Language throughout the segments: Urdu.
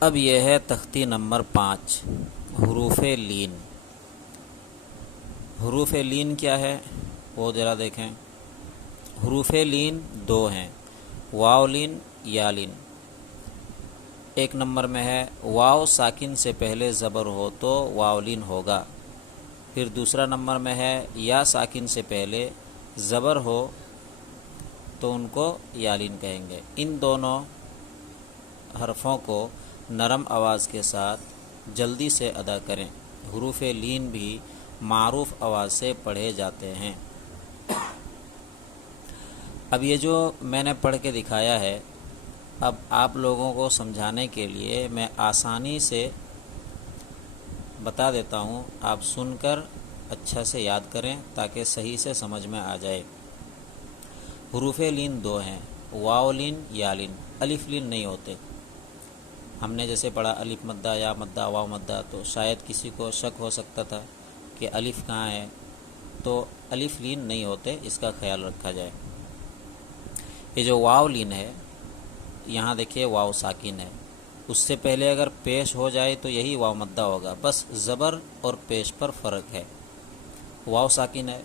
اب یہ ہے تختی نمبر 5، حروف لین۔ حروف لین کیا ہے وہ ذرا دیکھیں۔ حروف لین 2 ہیں، واو لین، یا لین۔ ایک نمبر میں ہے واو ساکن سے پہلے زبر ہو تو واو لین ہوگا۔ پھر دوسرا نمبر میں ہے یا ساکن سے پہلے زبر ہو تو ان کو یا لین کہیں گے۔ ان دونوں حرفوں کو نرم آواز کے ساتھ جلدی سے ادا کریں۔ حروف لین بھی معروف آواز سے پڑھے جاتے ہیں۔ اب یہ جو میں نے پڑھ کے دکھایا ہے، اب آپ لوگوں کو سمجھانے کے لیے میں آسانی سے بتا دیتا ہوں، آپ سن کر اچھا سے یاد کریں تاکہ صحیح سے سمجھ میں آ جائے۔ حروف لین 2 ہیں، واو لین، یا لین۔ الف لین نہیں ہوتے۔ ہم نے جیسے پڑھا الف مدہ، یا مدہ، واو مدہ، تو شاید کسی کو شک ہو سکتا تھا کہ الف کہاں ہے، تو الف لین نہیں ہوتے، اس کا خیال رکھا جائے۔ یہ جو واو لین ہے، یہاں دیکھیے واو ساکن ہے، اس سے پہلے اگر پیش ہو جائے تو یہی واو مدہ ہوگا، بس زبر اور پیش پر فرق ہے۔ واو ساکن ہے،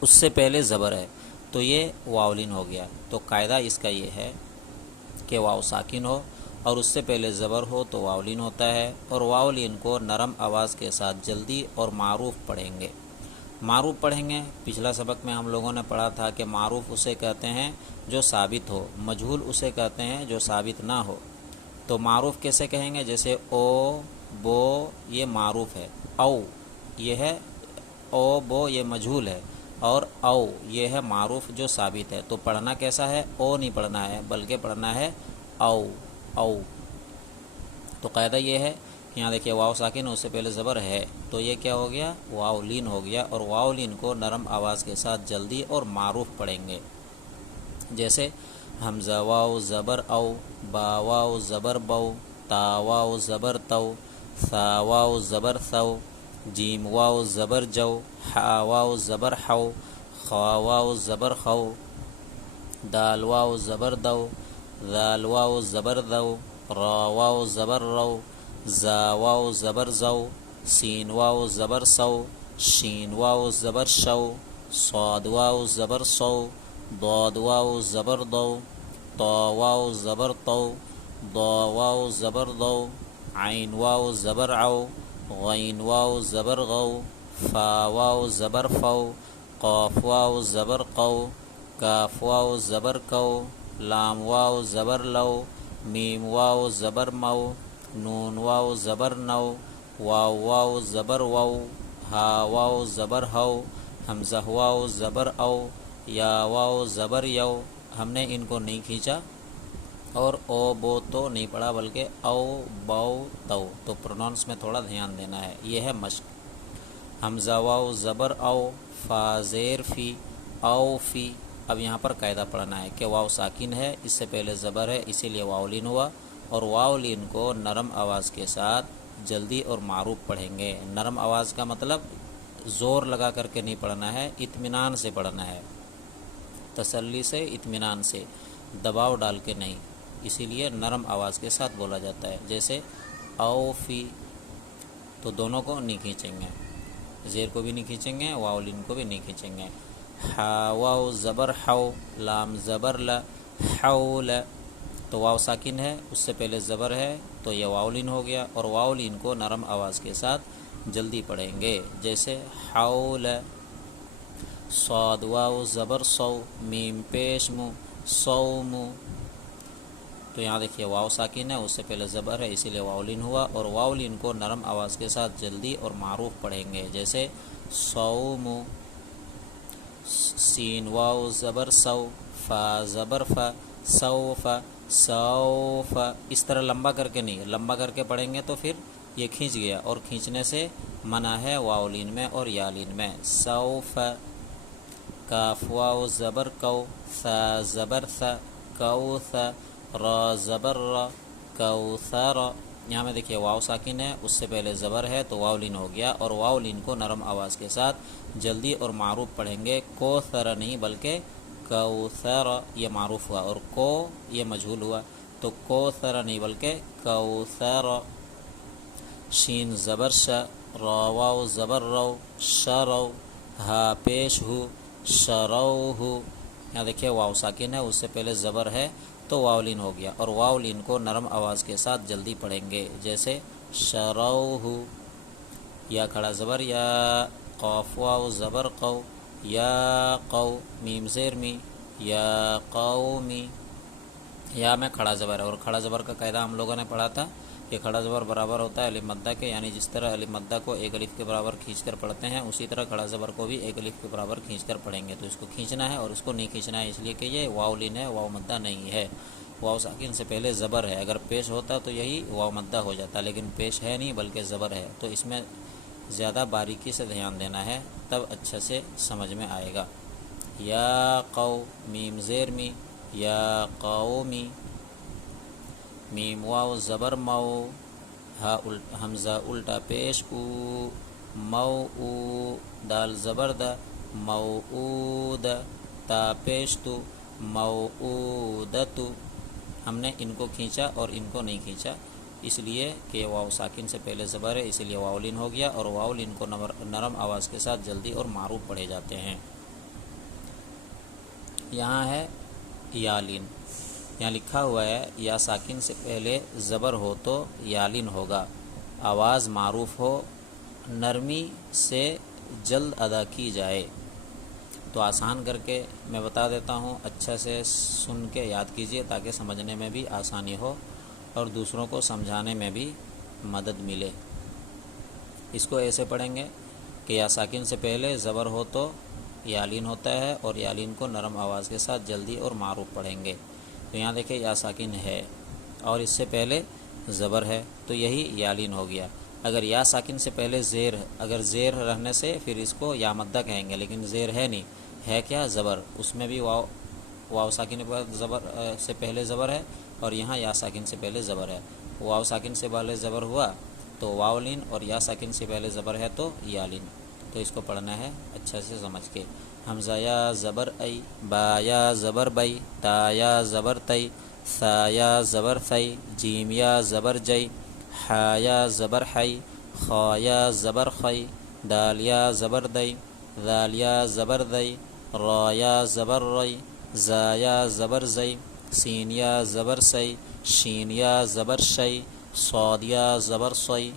اس سے پہلے زبر ہے تو یہ واو لین ہو گیا۔ تو قاعدہ اس کا یہ ہے کہ واو ساکن ہو اور اس سے پہلے زبر ہو تو واو لین ہوتا ہے، اور واو لین کو نرم آواز کے ساتھ جلدی اور معروف پڑھیں گے۔ معروف پڑھیں گے، پچھلا سبق میں ہم لوگوں نے پڑھا تھا کہ معروف اسے کہتے ہیں جو ثابت ہو، مجہول اسے کہتے ہیں جو ثابت نہ ہو۔ تو معروف کیسے کہیں گے؟ جیسے او، بو، یہ معروف ہے۔ او یہ ہے، او بو یہ مجہول ہے، اور او یہ ہے معروف جو ثابت ہے۔ تو پڑھنا کیسا ہے؟ او نہیں پڑھنا ہے بلکہ پڑھنا ہے او، او۔ تو قاعدہ یہ ہے کہ یہاں دیکھیے واو ساکن، اس سے پہلے زبر ہے تو یہ کیا ہو گیا؟ واو لین ہو گیا، اور واو لین کو نرم آواز کے ساتھ جلدی اور معروف پڑھیں گے۔ جیسے حمزہ واو زبر او، با واو زبر بو، تا واو زبر تو، ثا واو زبر ثو، جیم واو زبر جو، حا واو زبر حو، خا واو زبر خو، دال واو زبر دو، ذال واو زبر دو، را واو زبر رو، زا واو زبر زو، سین واو زبر سو، شین واو زبر شو، صاد واو زبر سو، ضاد واو زبر دو، طا واو زبر تو، ضا واو زبر دو، عین واو زبر عو، غین واو زبر غو، فا واو زبر فو، قاف واو زبر قو، کاف واو زبر کو، لام واو زبر لو، میم واو زبر مو، نون واو زبر نو، واو واو زبر وو، ہا واو زبر ہو، حمزہ واو زبر او، یا واو زبر یو۔ ہم نے ان کو نہیں کھینچا اور او بو تو نہیں پڑھا بلکہ او بو تو۔ تو پروننس میں تھوڑا دھیان دینا ہے، یہ ہے مشق۔ حمزہ واو زبر او، فا زیر فی، او فی۔ اب یہاں پر قاعدہ پڑھنا ہے کہ واو ساکن ہے، اس سے پہلے زبر ہے، اسی لیے واو لین ہوا، اور واو لین کو نرم آواز کے ساتھ جلدی اور معروف پڑھیں گے۔ نرم آواز کا مطلب زور لگا کر کے نہیں پڑھنا ہے، اطمینان سے پڑھنا ہے، تسلی سے، اطمینان سے، دباؤ ڈال کے نہیں، اسی لیے نرم آواز کے ساتھ بولا جاتا ہے۔ جیسے او فی، تو دونوں کو نہیں کھینچیں گے، زیر کو بھی نہیں کھینچیں گے، واو لین کو بھی نہیں کھینچیں گے۔ حا واو زبر حو، لام زبر ل، حول۔ تو واو ساکن ہے، اس سے پہلے زبر ہے تو یہ واو لین ہو گیا، اور واو لین کو نرم آواز کے ساتھ جلدی پڑھیں گے۔ جیسے حول، صاد واو زبر سو، میم پیش مو، صوم۔ تو یہاں دیکھیے واو ساکن ہے، اس سے پہلے زبر ہے، اسی لیے واو لین ہوا، اور واو لین کو نرم آواز کے ساتھ جلدی اور معروف پڑھیں گے۔ جیسے صوم، سین واو زبر سو، فا زبر فا، سوف، سوف۔ اس طرح لمبا کر کے نہیں، لمبا کر کے پڑھیں گے تو پھر یہ کھینچ گیا، اور کھینچنے سے منع ہے واو لین میں اور یا لین میں۔ سوف، کاف واو زبر کو، ثا زبر ثا، کوث، را زبر را، کوثر۔ یہاں میں دیکھیے واو ساکن ہے، اس سے پہلے زبر ہے تو واو لین ہو گیا، اور واو لین کو نرم آواز کے ساتھ جلدی اور معروف پڑھیں گے۔ کوثر نہیں بلکہ کوثر، یہ معروف ہوا، اور کو یہ مجہول ہوا۔ تو کوثر نہیں بلکہ کوثر. شین زبر ش، را واو زبر رو، شرو، ہا پیش ہو، شروہ. یہاں دیکھیے واو ساکن ہے، اس سے پہلے زبر ہے تو واولین ہو گیا، اور واولین کو نرم آواز کے ساتھ جلدی پڑھیں گے، جیسے شروہ. یا کھڑا زبر یا، قاف واو زبر قو، یا قو، میم زیر می، یا قومی. یا میں کھڑا زبر ہے، اور کھڑا زبر کا قاعدہ ہم لوگوں نے پڑھا تھا کہ کھڑا زبر برابر ہوتا ہے الف مدہ کے، یعنی جس طرح الف مدہ کو ایک الف کے برابر کھینچ کر پڑھتے ہیں اسی طرح کھڑا زبر کو بھی ایک الف کے برابر کھینچ کر پڑھیں گے. تو اس کو کھینچنا ہے اور اس کو نہیں کھینچنا ہے، اس لیے کہ یہ واو لین ہے، واو مدہ نہیں ہے. واو ساکن سے پہلے زبر ہے، اگر پیش ہوتا تو یہی واو مدہ ہو جاتا، لیکن پیش ہے نہیں بلکہ زبر ہے، تو اس میں زیادہ باریکی سے دھیان دینا ہے، تب اچھا سے سمجھ میں آئے گا. یا قو، میم زیر می، یا قومی. میم واو زبر مو، حمزہ الٹا پیش او، مو او، دال زبر دا، موعود، تا پیش تو، موعودت. ہم نے ان کو کھینچا اور ان کو نہیں کھینچا، اس لیے کہ واو ساکن سے پہلے زبر ہے، اس لیے واولین ہو گیا، اور واولین کو نرم آواز کے ساتھ جلدی اور معروف پڑھے جاتے ہیں. یہاں ہے یالین، یہاں لکھا ہوا ہے یا ساکن سے پہلے زبر ہو تو یالین ہوگا، آواز معروف ہو، نرمی سے جلد ادا کی جائے. تو آسان کر کے میں بتا دیتا ہوں، اچھا سے سن کے یاد کیجئے تاکہ سمجھنے میں بھی آسانی ہو اور دوسروں کو سمجھانے میں بھی مدد ملے. اس کو ایسے پڑھیں گے کہ یا ساکن سے پہلے زبر ہو تو یالین ہوتا ہے، اور یالین کو نرم آواز کے ساتھ جلدی اور معروف پڑھیں گے. تو یہاں دیکھیں یا ساکن ہے اور اس سے پہلے زبر ہے تو یہی یالین ہو گیا. اگر یا ساکن سے پہلے زیر، اگر زیر رہنے سے پھر اس کو یا مدہ کہیں گے، لیکن زیر ہے نہیں، ہے کیا زبر، اس میں بھی واو ساکن سے پہلے زبر ہے، اور یہاں یا ساکن سے پہلے زبر ہے. واو ساکن سے پہلے زبر ہوا تو واولین، اور یا ساکن سے پہلے زبر ہے تو یالین. تو اس کو پڑھنا ہے اچھا سے سمجھ کے. حمزہ یا زبر ای، با یا زبر بئی، تا یا زبر تئی، ثا یا زبر ثئی، جیم یا زبر جئی، حا یا زبر حی، خا یا زبر خی، دال یا زبر دئی، ذال یا زبر دئی، را یا زبر ری، زا یا زبر زئی، سین یا زبر سی، شین یا زبر شی، صاد یا زبر صی،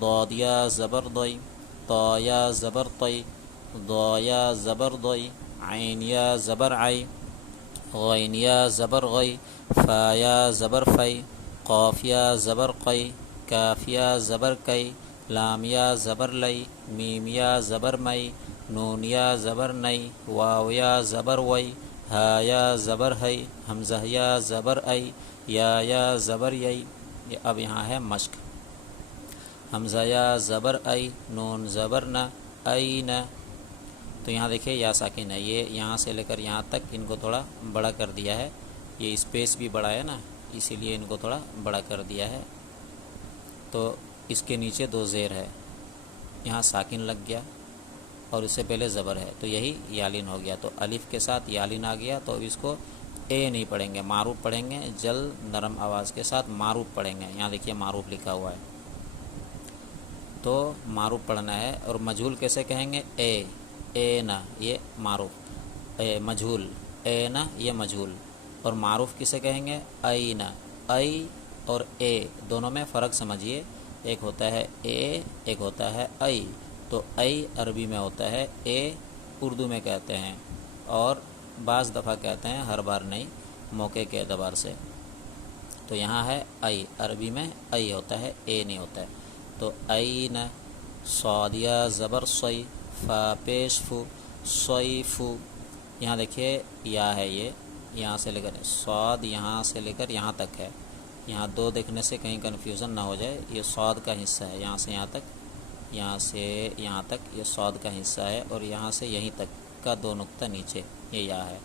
ضاد یا زبر ضی، طا یا زبر طی، ضا یا زبر ضی، عین یا زبر عی، غین یا زبر غی، فا یا زبر فی، قاف یا زبر قی، کاف یا زبر کئی، لام یا زبر لئی، میم یا زبر مئی، نون یا زبر نئی، واو یا زبر وئی، ہا یا زبر ہئی، حمزہ یا زبر ای، یا زبر یئی. اب یہاں ہے مشق. حمزہ یا زبر ای، نون زبر نہ، ای نہ. تو یہاں دیکھیں یا ساکن ہے، یہ یہاں سے لے کر یہاں تک ان کو تھوڑا بڑا کر دیا ہے، یہ اسپیس بھی بڑا ہے نا، اسی لیے ان کو تھوڑا بڑا کر دیا ہے. تو اس کے نیچے دو زیر ہے، یہاں ساکن لگ گیا اور اس سے پہلے زبر ہے، تو یہی یالین ہو گیا. تو الف کے ساتھ یالین آ گیا، تو اب اس کو اے نہیں پڑھیں گے، معروف پڑھیں گے، جلد نرم آواز کے ساتھ معروف پڑھیں گے. یہاں دیکھیے معروف لکھا ہوا ہے، تو معروف پڑھنا ہے. اور مجہول کیسے کہیں گے؟ اے نہ، یہ معروف، اے مجہول، اے نہ یہ مجہول. اور معروف کسے کہیں گے؟ ای نہ. ای اور اے دونوں میں فرق سمجھیے، ایک ہوتا ہے اے، ایک ہوتا ہے ای. تو ای عربی میں ہوتا ہے، اے اردو میں کہتے ہیں، اور بعض دفعہ کہتے ہیں، ہر بار نہیں، موقع کے اعتبار سے. تو یہاں ہے ای، عربی میں ای ہوتا ہے، اے نہیں ہوتا ہے. تو ای نہ. صاد یا زبر صی، فا پیش فو، صیفو. یہاں دیکھیے یا ہے، یہ یہاں سے لے کر صاد، یہاں سے لے کر یہاں تک ہے. یہاں دو دیکھنے سے کہیں کنفیوژن نہ ہو جائے، یہ صاد کا حصہ ہے، یہاں سے یہاں تک، یہاں سے یہاں تک یہ صاد کا حصہ ہے، اور یہاں سے یہیں تک کا دو نقطہ نیچے یہ یا ہے.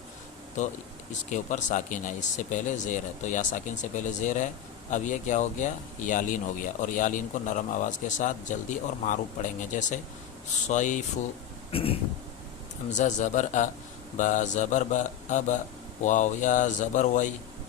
تو اس کے اوپر ساکن ہے، اس سے پہلے زیر ہے، تو یا ساکن سے پہلے زیر ہے. اب یہ کیا ہو گیا؟ یالین ہو گیا. اور یالین کو نرم آواز کے ساتھ جلدی اور معروف پڑھیں گے، جیسے صیفو. حمزہ زبر ا، با زبر با، اب، واو یا زبر وئی،